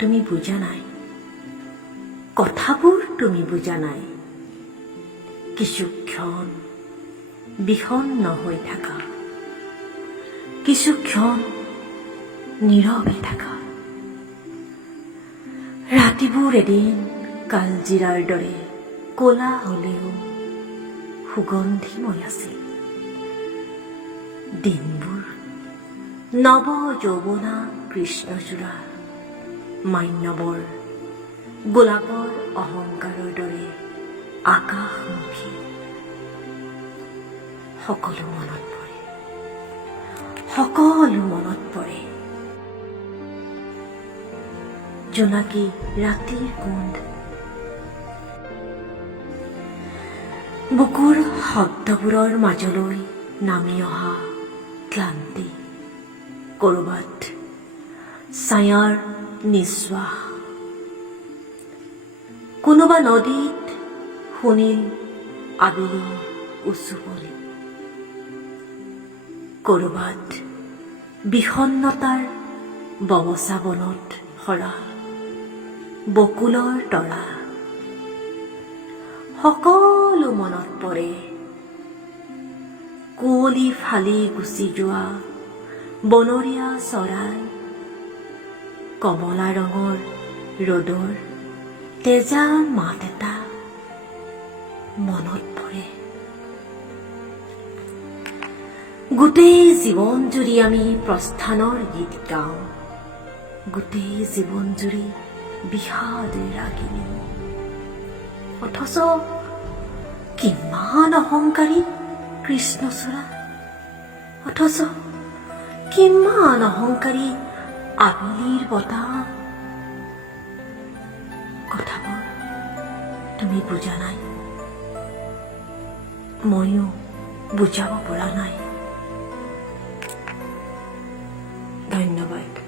তুমি বুজা নাই, কথাবোৰ তুমি বুজা নাই। কিছুক্ষণ বিষণ্ণ হৈ থাকা, কিছুক্ষণ নীৰৱে থাকা। ৰাতিবোৰ এদিন কালজিৰাৰ দৰে ক'লা হ'লেও সুগন্ধিময় আছিল। দিনবোৰ নৱ যৌৱনা কৃষ্ণচূড়া মান্যবৰ গোলাপৰ অহংকাৰৰ দৰে আকাশমুখী। সকলো মনত পৰে, সকলো মনত পৰে। জোনাকী ৰাতিৰ গোন্ধ, বুকুৰ শব্দবোৰৰ মাজলৈ নামি অহা ক্লান্তি, ক'ৰবাত ছায়াৰ নিশ্বাস। কোনোবা নদীত শুনিল আবেলি উচুপলি, ক'ৰবাত বিষণ্ণতাৰ ববচা বনত সৰা বকুলৰ তৰা। সকলো মনত পৰে। কুঁৱলী ফালি গুচি যোৱা বনৰীয়া চৰাই, কমলা ৰঙৰ ৰ'দৰ তেজা মাত এটা মনত পৰে। গোটেই জীৱন জুৰি আমি প্ৰস্থানৰ গীত গাওঁ, গোটেই জীৱন জুৰি বিষাদ ৰাগিনী। অথচ কিমান অহংকাৰী কৃষ্ণচূড়া, অথচ কিমান অহংকাৰী আবেলিৰ বতাহ। কথাবোৰ তুমি বুজা নাই, ময়ো বুজাব পৰা নাই। ধন্যবাদ।